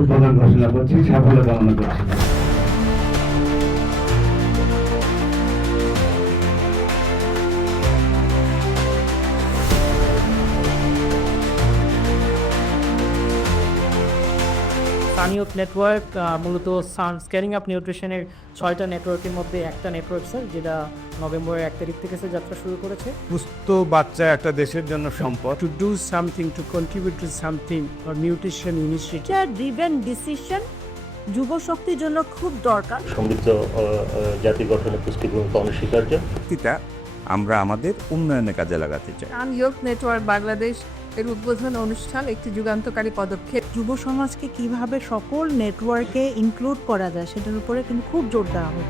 উদ্বোধন ঘোষণা করছি, সাফল্য কামনা করছি। সানি অফ নেটওয়ার্ক মূলত স্ক্যানিং আপ নিউট্রিশনের 6টা নেটওয়ার্কের মধ্যে একটা নেটওয়ার্ক স্যার, যেটা নভেম্বরের 1 তারিখ থেকে সে যাত্রা শুরু করেছে। সুস্থ বাচ্চা একটা দেশের জন্য সম্পদ। To do something, two contribute to something for nutrition initiative. Driven decision যুব শক্তির জন্য খুব দরকার। সমৃদ্ধ জাতি গঠনে পুষ্টি ভূমিকা অনস্বীকার্য। শক্তিটা আমরা আমাদের উন্নয়নের কাজে লাগাতে চাই। সানইয়ক নেটওয়ার্ক বাংলাদেশ এর উদ্বোধন অনুষ্ঠান একটি যুগান্তকারী পদক্ষেপ। যুব সমাজকে কিভাবে সকল নেটওয়ার্কে ইনক্লুড করা যায় সেটার উপরে কিন্তু খুব জোর দেওয়া হয়।